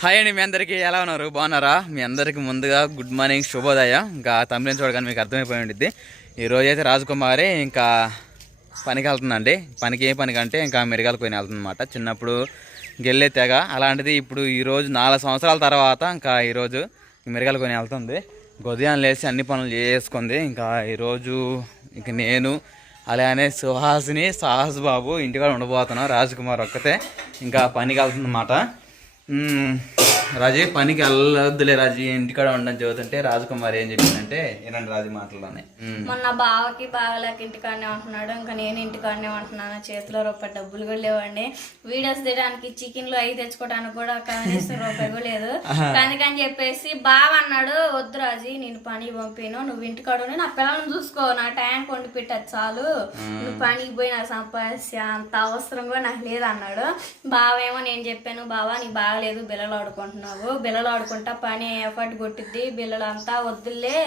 Hi అండి మీ అందరికీ ఎలా ఉన్నారు? బాగున్నారా? మీ అందరికీ ముందుగా గుడ్ మార్నింగ్ శుభోదయం. ఇంకా తమిళం చూడగానే మీకు అర్థమైపోయి ఉండిద్ది. ఈరోజు అయితే రాజకుమారి ఇంకా పనికి వెళ్తుందండి పనికి ఏ పనికి అంటే ఇంకా మిరగాలు పోయిన వెళ్తుందన్నమాట. చిన్నప్పుడు గెల్లే తెగ. అలాంటిది ఇప్పుడు ఈరోజు నాలుగు సంవత్సరాల తర్వాత ఇంకా ఈరోజు మిరగాలు కొని వెళ్తుంది. ఉదయం లేచి అన్ని పనులు చేసుకుంది. ఇంకా ఈరోజు ఇంక నేను అలానే సుహాసిని సాహస్ బాబు ఇంటికాడ ఉండబోతున్నాం. రాజకుమార్ ఒక్కతే ఇంకా పనికి వెళ్తుందన్నమాట. రాజీ పనికి వెళ్ళొద్దులే రాజీ. ఇంటికాడ ఉండని చదువుతుంటే రాజకుమారి ఏం చెప్పిందంటే ఏనండి రాజు మాటలోనే మ్మ్. మొన్న బావకి బాగలేక ఇంటికాడనే ఉంటున్నాడు. ఇంకా నేను ఇంటికాడనే ఉంటున్నాను. చేతిలో రూపాయి డబ్బులు కూడా లేవండి. వీడియోస్ తీయడానికి చికెన్లు అవి తెచ్చుకోవడానికి కూడా కనీసం రూపాయి కూడా లేదు. అందుకని చెప్పేసి బావ అన్నాడు వద్దు రాజీ నేను పని పంపిను. నువ్వు ఇంటికాడ నా పిల్లల్ని చూసుకో. నా టైం కొండి పెట్టదు చాలు. నువ్వు పనికి పోయి నాకు సంపాదించే అంత అవసరం కూడా నాకు లేదు అన్నాడు. బావేమో నేను చెప్పాను బావా నీ బాగలేదు బిల్లలు ఆడుకుంటున్నావు. బిల్లలు ఆడుకుంటా పని ఎఫర్ట్ కొట్టిద్ది. బిల్లలు అంతా వద్దులే.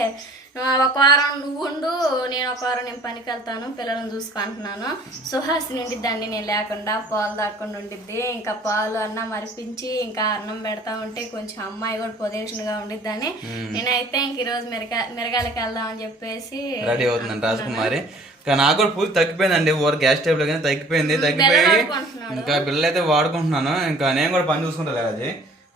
ఒక వారం నువ్వు ఉండు నేను ఒక వారం నేను పనికి వెళ్తాను పిల్లలను చూసుకుంటున్నాను. సుహాసిని ఉండిద్దండి నేను లేకుండా పాలు దాక్కుండా ఉండిద్ది. ఇంకా పాలు అన్నం మరిపించి ఇంకా అన్నం పెడతా ఉంటే కొంచెం అమ్మాయి కూడా పొజిషన్గా ఉండిద్దని. నేనైతే ఇంక ఈరోజు మిరగా మిరగాలకి వెళ్దామని చెప్పేసి రెడీ అవుతుందండి రాజకుమారి. ఇంకా నాకు కూడా పూర్తి తగ్గిపోయిందండి. ఓవర్ గ్యాస్ టేబుల్ కానీ తగ్గిపోయింది. తగ్గిపోయి ఇంకా పిల్లలు అయితే వాడుకుంటున్నాను. ఇంకా నేను కూడా పని చూసుకుంటా రాజీ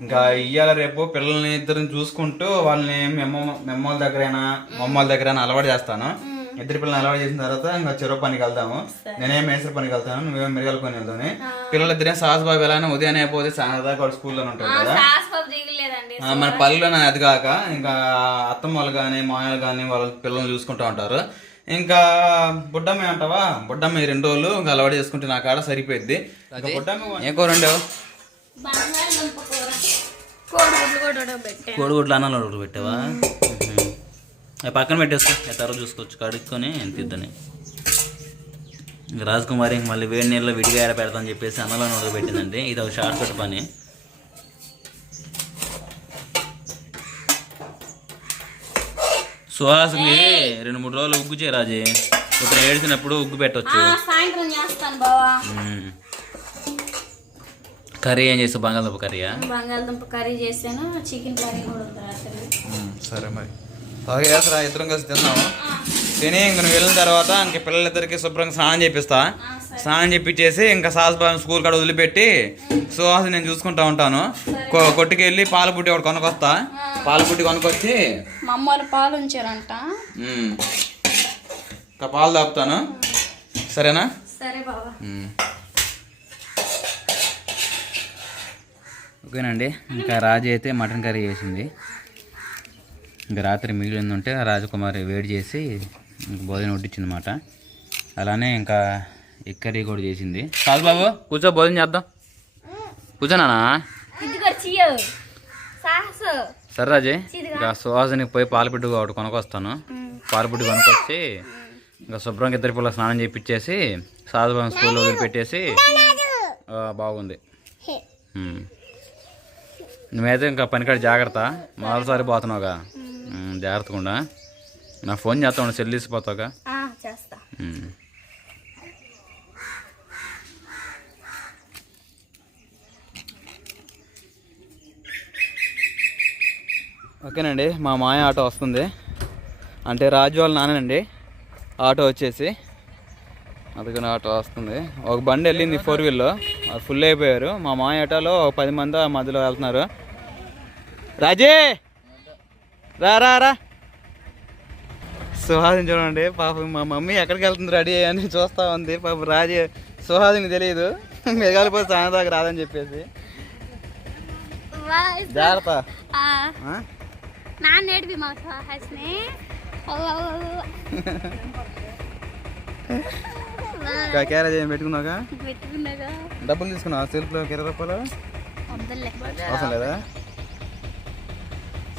ఇంకా ఇయ్యాల రేపు పిల్లల్ని ఇద్దరిని చూసుకుంటూ వాళ్ళని మెమ్మ మెమ్మల దగ్గరైనా మమ్మల దగ్గర అలవాటు చేస్తాను. ఇద్దరు పిల్లల్ని అలవాటు చేసిన తర్వాత ఇంకా చెరువు పనికి వెళ్దాము నేనేం మేసరి పనికి వెళ్తాను. నువ్వేం మిరగాలు కొని వెళ్తాను పిల్లలు ఇద్దరే సాహసబాబు ఎలానే ఉదయం అయిపోతే సాయంత్రం వాడు స్కూల్లో ఉంటాడు కదా. మన పల్లెలో అది కాక ఇంకా అత్తమ్మ వాళ్ళు కానీ మామయ్యలు కానీ వాళ్ళ పిల్లల్ని చూసుకుంటూ ఉంటారు. ఇంకా బుడ్డమ్మ అంటావా? బుడ్డమ్మ ఈ రెండు రోజులు ఇంకా అలవాటు చేసుకుంటే నా కాడ సరిపోద్ది ఇంకా బుడ్డమ్మ ఏ కూర ఉండవు కోడిగుడ్లు అన్నాలు ఉడకలు పెట్టావా? పక్కన పెట్టేసుకో. తర్వాత చూసుకోవచ్చు. కడుక్కొని తిద్దని ఇంకా రాజకుమారి మళ్ళీ వేడి నీళ్ళలో విడిగా ఏడ పెడతాని చెప్పేసి అన్నలో ఉడకబెట్టిందండి ఇది ఒక షార్ట్ కట్ పని. సుహాసుకి రెండు మూడు రోజులు ఉగ్గు చేయరాజీ ఇప్పుడు ఏడ్చినప్పుడు ఉగ్గు పెట్టవచ్చు ఆ, సాయంత్రం చేస్తాను బావా. మ్మ్. కర్రీ ఏం చేస్తావు? బంగాళదుంప కర్రీయా? బంగాళదుంప కర్రీ చేశాను. చికెన్ కర్రీ కూడా ఉంది రాత్రి. సరే మరి. అలాగే చేస్తారా? ఇద్దరం కలిసి తిన్నాము తిని ఇంక నువ్వు వెళ్ళిన తర్వాత ఇంక పిల్లలిద్దరికి శుభ్రంగా స్నానం చేపిస్తా. స్నానం చేపించేసి ఇంకా సాహసబాబు స్కూల్ కాడ వదిలిపెట్టి సుహాస్ నేను చూసుకుంటా ఉంటాను. కొట్టుకి వెళ్ళి పాల బుట్టి ఒకటి కొనుక్కొస్తా పాల బుట్టి కొనుక్కొచ్చి మా అమ్మ వాళ్ళు పాలు ఉంచారంట. ఇంకా పాలు తాపుతాను సరేనా? సరే మ్మ్. ఓకేనండి. ఇంకా రాజు అయితే మటన్ కర్రీ చేసింది. ఇంకా రాత్రి మిగిలింది ఉంటే ఆ రాజకుమారి వేడి చేసి ఇంక భోజనం వడ్డించింది అనమాట అలానే ఇంకా కర్రీ కూడా చేసింది. కాదు బాబు కూర్చో భోజనం చేద్దాం. కూర్చోనా ఇదిగో చీయ. సాహసు. సరే రాజే ఇంకా సుహాసిని పోయి పాలపిడ్డు ఒకటి కొనుక్కొస్తాను పాలపిడ్డు కొనుక్కొచ్చి ఇంకా శుభ్రంగా ఇద్దరి పిల్లలు స్నానం చేయించేసి సాధుబాబు స్కూల్లో వదిలిపెట్టేసి బాగుంది. నువ్వైతే ఇంకా పనికాడ జాగ్రత్త. మొదటిసారి పోతున్నావుగా. జాగ్రత్తగా నా ఫోన్ చేస్తాను సెల్ తీసిపోతావుగా. ఆ, చేస్తా. ఓకేనండి మా మాయ ఆటో వస్తుంది. అంటే రాజు వాళ్ళ నాన్నండి ఆటో వచ్చేసి. అందుకని ఆటో వస్తుంది. ఒక బండి వెళ్ళింది ఫోర్ వీల్లో ఫుల్ అయిపోయారు. మా మాయ ఆటోలో ఒక పది మంది మధ్యలో వెళ్తున్నారు. రాజే! రా రా రా. సుహాసిని చూడండి పాపం మా మమ్మీ ఎక్కడికి వెళ్తుంది రెడీ అని చూస్తా ఉంది. పాపం రాజే సుహాసిని తెలియదు. మిగలిపోతే సాయంత్రం దాకా రాదని చెప్పేసి. జాగ్రత్త. మా సాహస్ని. క్యారేజ్ ఏం పెట్టుకున్నాగా. డబ్బులు తీసుకున్నావా? సెల్ఫ్లో ఇరవై రూపాయలు? అవసరం లేదా?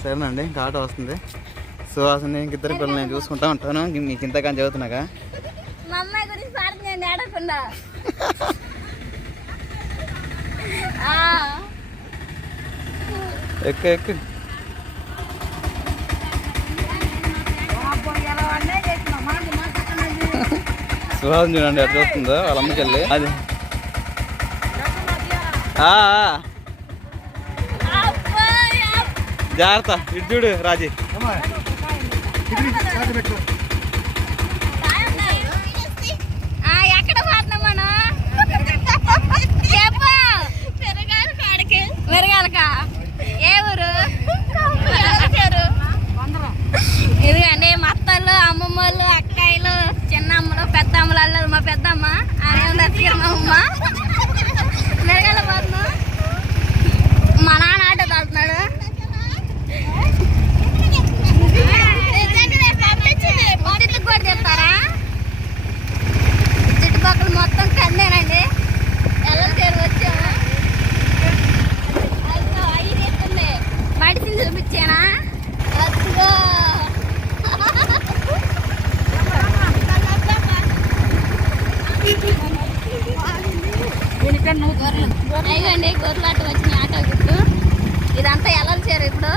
సరేనండి ఇంకా ఆటో వస్తుంది సుహాసిని ఇంక ఇద్దరు పిల్లలు నేను చూసుకుంటా ఉంటాను. మీకు ఇంతకని చదువుతున్నాగా మా అమ్మాయి గురించి పాడుతుంది నేను ఏడకుండా ఎక్కు ఎక్కు. సుహాసిని చూడండి అటు చూస్తుందో వాళ్ళ అమ్మకి వెళ్ళి. అది. జాగ్రత్త. ఇటు చూడు రాజీ. అయ్యండి గొర్రెలాట వచ్చిన ఆటో గుర్తు ఇదంతా ఎలా చేరు ఇప్పుడు?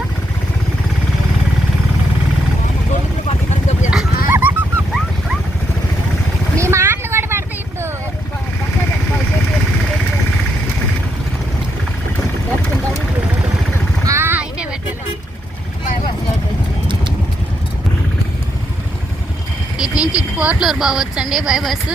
మీ మాటలు కూడా పడతాయి ఇప్పుడు. ఆ, అయితే పెట్టండి ఇటు నుంచి ఇటు పోర్ట్లూరు పోవచ్చండి బై బస్సు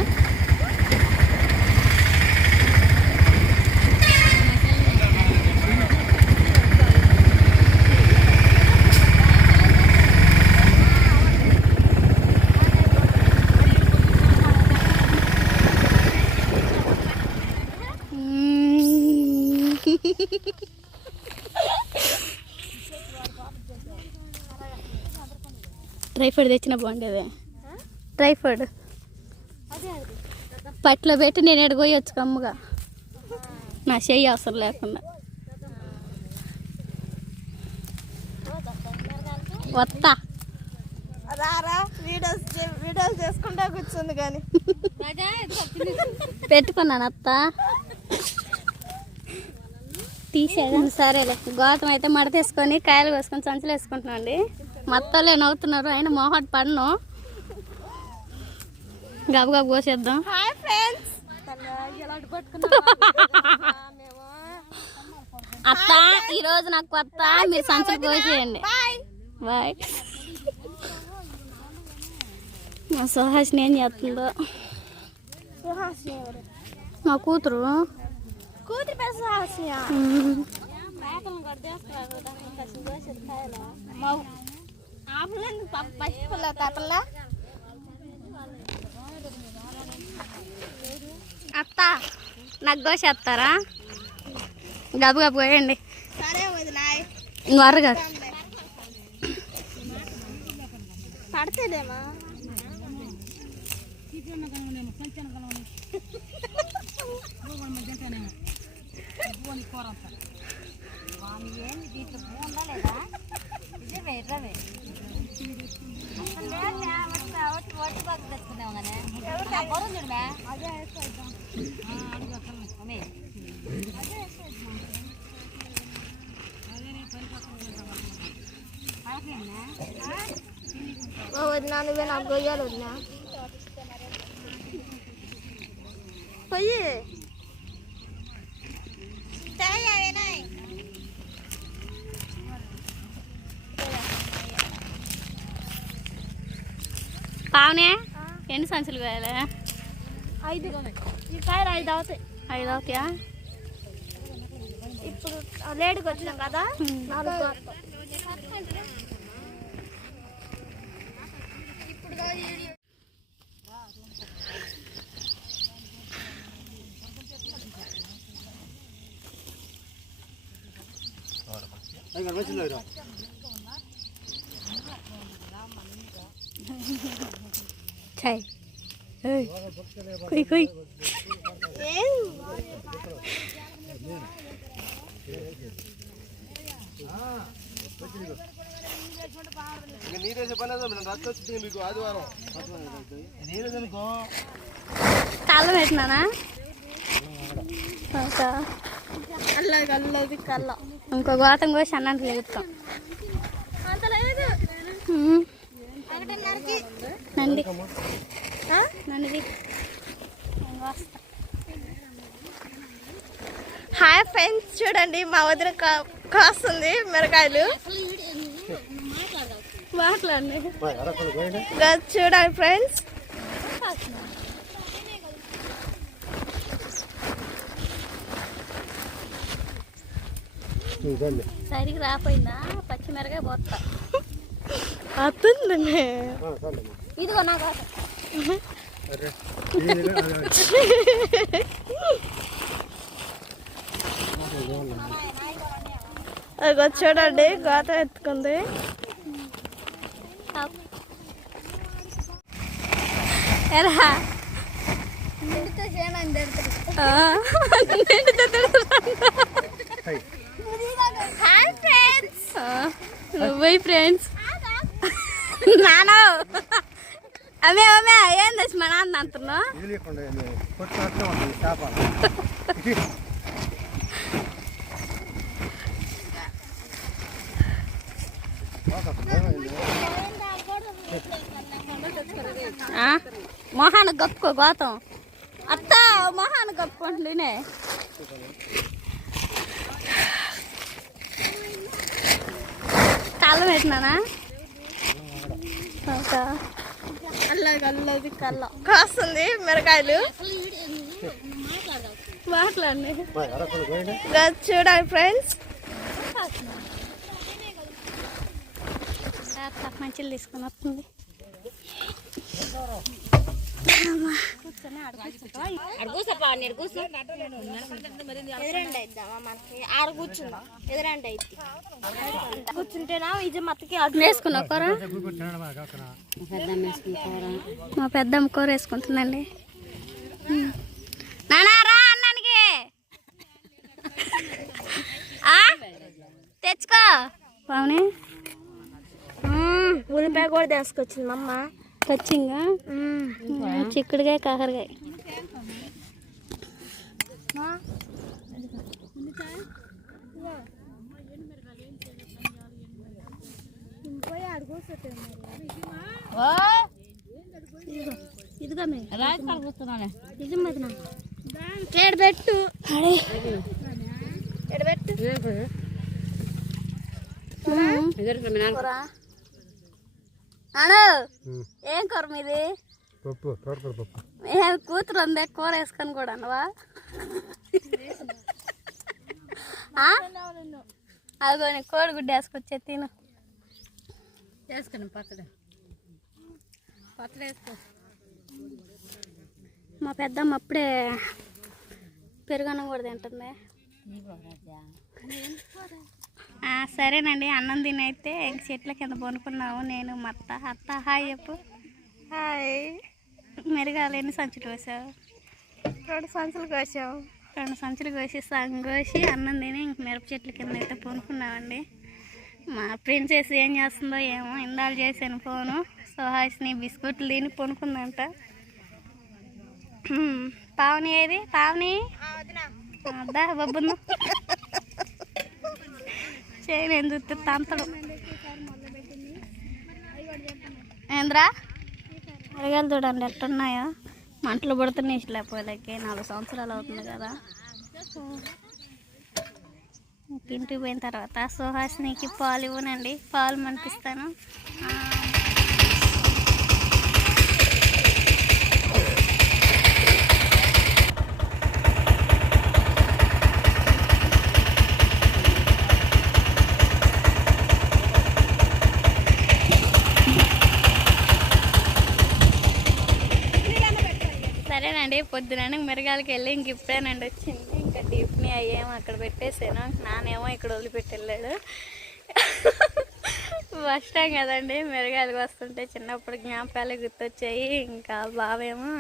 ఫ్రూట్ తెచ్చిన బాగుండేది డ్రై ఫ్రూట్ పట్లో పెట్టి నేను ఎడగొయ్యొచ్చు కమ్ముగా నా చెయ్యి అవసరం లేకుండా. వస్తా వీడియోస్ చేసుకుంటా కూర్చుంది కానీ. పెట్టుకున్నాను అత్త. తీసేదా సరేలే. గోతం అయితే మడ తీసుకొని కాయలు కోసుకొని సంచులు వేసుకుంటున్నాం అండి. మొత్తాలే నవ్వుతున్నారు. అయినా మొహట్ పడను గబ గబ కోసేద్దాం. Hi friends. అత్త ఈ రోజు నాకు కొత్త. మీరు సంచులు కోసేయండి బాయ్. మా సుహాసిని ఏం చేస్తుందో. మా కూతురు. కూతురి పేరు సుహాసిని పసిపిల్ల తాపల్ల అత్త నాకు కోసేస్తారా గబు గబు కోయండి సరే వదినాయ్ నువ్వు అరగా. పడతేదేమా. వదినా నువ్వే నాకు గొయ్యాలి వదినా పొయ్యి పావునే ఎన్ని సంచులు కోయాలి ఐదు. ఈ కాయలు ఐదు అవుతాయి. ఐదు అవుతాయా? ఇప్పుడు లేటుకి వచ్చినాం కదా నాలుగు కోస్తాం. కుయ్ కుయ్ ఏం కళ్ళ పెట్టినానా? అల్లది కళ్ళ ఇంకో గోతం కోసి అన్నంత లేగుతాం అంత లేదు నంది? నంది హాయ్ ఫ్రెండ్స్ చూడండి మా వదిన కాస్తుంది మిరకాయలు. మాట్లాడండి. చూడండి ఫ్రెండ్స్. సరిగ్గా రాపోయిందా? పచ్చిమిరకాయ పోతా అతుంది ఇదిగో నాకు అదిగో చూడండి గోత ఎత్తుకుంది. నువ్వు ఫ్రెండ్స్ నాను. అమ్మే అమ్మే ఏం తెచ్చి మా నాన్న అంటున్నావు మొహాన్ని గప్పుకో గోతం. అత్త మొహాన్ని గప్పుకుంటుండే కళ్ళ పెట్టినానా అల్లది అల్లది కళ్ళ. కాస్తుంది మిరకాయలు. మాట్లాడండి. చూడండి ఫ్రెండ్స్. మంచిలు తీసుకొని వస్తుంది. కూర్చుంటేనా ఇది మత్తకి వేసుకున్నా కూర మా పెద్దమ్మ కూర వేసుకుంటుందండి. నానా అన్నానికి. తెచ్చుకో. పావుని? ఉల్లిపాయ కూడా తీసుకొచ్చింది అమ్మ. ఖచ్చితంగా చిక్కుడుగాయ కాకరకాయ. ఇదిగా పెట్టు పెట్టు ఏం కూర మీది? పప్పు తోటకూర పప్పు. ఏ కూతురు ఉంది? కూర వేసుకొని కూడా అన్నవా ఆ? అదిగో నీ కోడిగుడ్డ వేసుకొచ్చే తిను. చేసుకున్నాం పచ్చడి. పచ్చడి వేసుకో. మా పెద్దమ్మ అప్పుడే పెరుగన్నం కూడా తింటుంది. సరేనండి అన్నం తినైతే ఇంక చెట్ల కింద పనుకున్నాము నేను మా అత్త. అత్త హాయ్ చెప్పు. హాయ్. మెరుగాలు ఎన్ని సంచులు వేసావు రెండు సంచులు కోసాం. రెండు సంచులు కోసి సగం కోసి అన్నం తిని ఇంక మిరప చెట్ల కింద అయితే పనుకున్నామండి మా ప్రిన్సెస్ ఏం చేస్తుందో ఏమో ఇందాలు చేశాను ఫోను. సుహాసిని బిస్కెట్లు తిని పనుకుందంట. పావని ఏది? పావని? అద్దా బొబ్బుందు చేయను ఎందుకు తంతడు. ఏంద్రా? అరగాలి చూడండి ఎట్టున్నాయో. మంటలు పడుతున్నాయి లేకపోలేకే నాలుగు సంవత్సరాలు అవుతుంది కదా. ఇంటికి పోయిన తర్వాత సుహాసినికి పాలు ఇవ్వనండి. పాలు మనిపిస్తాను ఆ, పొద్దున మిరగాలకి వెళ్ళి ఇంక ఇప్పుడేనండి వచ్చింది. ఇంకా డీప్ని అయ్యేమో అక్కడ పెట్టేసాను నానేమో ఇక్కడ వదిలిపెట్టి వెళ్ళాడు ఫస్ట్ టైం కదండి మిరగాయలకు వస్తుంటే చిన్నప్పుడు జ్ఞాపకాలు గుర్తొచ్చాయి. ఇంకా బావేమో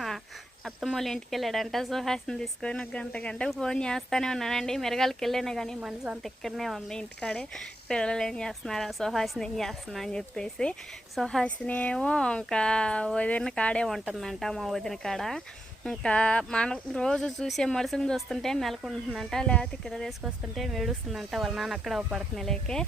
అత్తమ్మోళ్ళ ఇంటికి వెళ్ళాడంట. సుహాసిని తీసుకొని ఒక గంట గంటకు ఫోన్ చేస్తూనే ఉన్నానండి. మిరగాలకి వెళ్ళానే కానీ మనసు అంత ఇక్కడనే ఉంది. ఇంటికాడే పిల్లలు ఏం చేస్తున్నారు? సుహాసిని ఏం చేస్తున్నా అని చెప్పేసి. సుహాస్నేమో ఇంకా వదిన కాడే ఉంటుందంట మా వదిన కాడ. ఇంకా మన రోజు చూసే మనుషుని చూస్తుంటే మెలకుంటుందంట లేకపోతే ఇక్కడ తీసుకొస్తుంటే ఏడుస్తుందంట వాళ్ళ నాన్న అక్కడ పడుతున్నాయి లేకే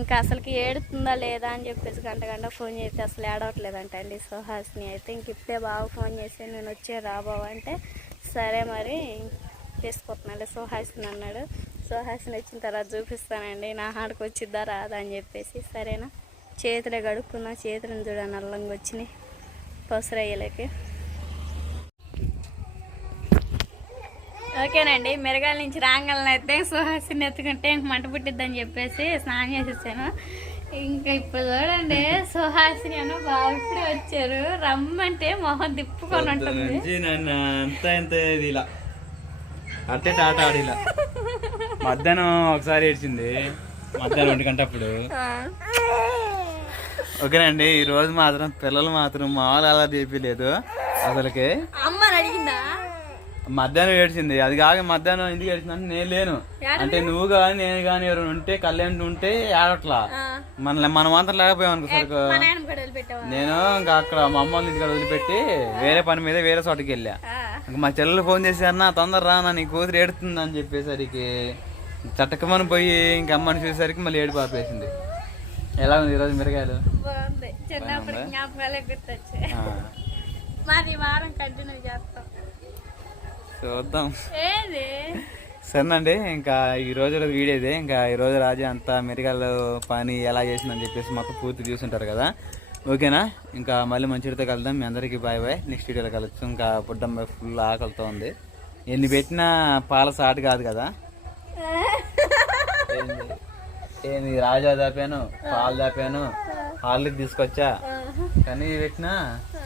ఇంకా అసలుకి ఏడుతుందా లేదా అని చెప్పేసి గంట గంట ఫోన్ చేస్తే అసలు ఏడవట్లేదంట అండి సుహాస్ని అయితే. ఇంక ఇప్పుడే బాగా ఫోన్ చేసి నేను వచ్చే రాబావా అంటే సరే మరి తీసుకొస్తున్నాడు సుహాస్ని అన్నాడు. సుహాస్ని వచ్చిన తర్వాత చూపిస్తానండి నా ఆడకు వచ్చిద్దా రాదా అని చెప్పేసి. సరేనా? చేతులే కడుక్కున్నా చేతులను చూడ నల్లంగా వచ్చినాయి. పసురయ్యలకి. ఓకేనండి మిరగాల నుంచి రాంగల్ని అయితే సుహాసిని ఎత్తుకుంటే ఇంక మంట పుట్టిద్దని చెప్పేసి స్నానం చేసేసాను. ఇంకా ఇప్పుడు చూడండి సుహాసిని అను బాగా ఇప్పుడే వచ్చారు. రమ్మంటే మొహం తిప్పుకొని ఉంటుంది. నన్ను అంత ఎంత ఇలా అట్టే టాట ఆడిలా. మధ్యాహ్నం ఒకసారి ఏడ్చింది. మధ్యాహ్నం ఒంటి గంట అప్పుడు. ఓకేనండి ఈ రోజు మాత్రం పిల్లలు మాత్రం మామూలు అలా చెప్పలేదు అసలుకి అమ్మని అడిగిందా? మధ్యాహ్నం ఏడ్చింది. అది కాక మధ్యాహ్నం ఎందుకు ఏడ్చిందంటే నేను లేను. అంటే నువ్వు కానీ నేను కానీ ఎవరైనా ఉంటే కళ్యాణ్ ఉంటే ఏడట్లా. మన మన మాత్రం లేకపోయాం అనుకో సరుకు. నేను ఇంకా అక్కడ మా అమ్మ వాళ్ళ ఇంటికాడ వదిలిపెట్టి వేరే పని మీద వేరే చోటకి వెళ్ళా. ఇంకా మా చెల్లెలు ఫోన్ చేసి అన్న తొందర రా నా నీ కూతురు ఏడుతుంది అని చెప్పేసరికి చట్టకమని పోయి ఇంక అమ్మని చూసేసరికి మళ్ళీ ఏడు పాపేసింది ఎలా ఉంది ఈరోజు మిరగాయలు? చిన్నప్పుడు జ్ఞాపకాలే గుర్తొచ్చాయి. ఈ వారం కంటిన్యూ చేస్తాం. చూద్దాం సరేనండి ఇంకా ఈ రోజు వీడియో ఇదే. ఇంకా ఈ రోజు రాజు అంతా మిరగాయలు పని ఎలా చేసిందని చెప్పేసి మొత్తం పూర్తి చూసుంటారు కదా. ఓకేనా? ఇంకా మళ్ళీ మంచిడితో కలుద్దాం. మీ అందరికీ బాయ్ బాయ్ నెక్స్ట్ వీడియోలో కలవచ్చు ఇంకా బుడ్డమ్మ ఫుల్ ఆకలితో ఉంది. ఎన్ని పెట్టినా పాల సాటు కాదు కదా? ఏంది? రాజా దాపాను? పాలు దాపాను? హార్లిక్ తీసుకొచ్చా? కానీ పెట్టినా?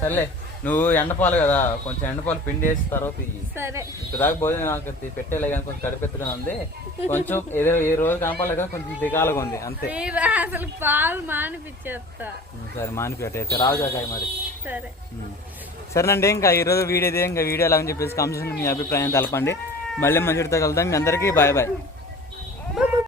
సర్లే నువ్వు ఎండపాలు కదా కొంచెం ఎండపాలు పిండి వేసి తర్వాత ఇప్పుడు దాకా భోజనం నాకు పెట్టేలే కానీ కొంచెం కడిపెత్తుగా ఉంది. కొంచెం ఏదో ఏ రోజు కనపాలి కదా కొంచెం దిగాలుగా ఉంది అంతే. అసలు పాలు మానిపించేస్తా. సరే మానిపెట్ట అయితే రాజాకాయ మరి. సరే. సరేనండి ఇంకా ఈ రోజు వీడియో ఇదే ఇంకా వీడియో ఎలా అని చెప్పేసి కామెంట్స్ మీ అభిప్రాయం తెలపండి. మళ్ళీ మంచితో కలుద్దాం. మీ అందరికీ బాయ్ బాయ్.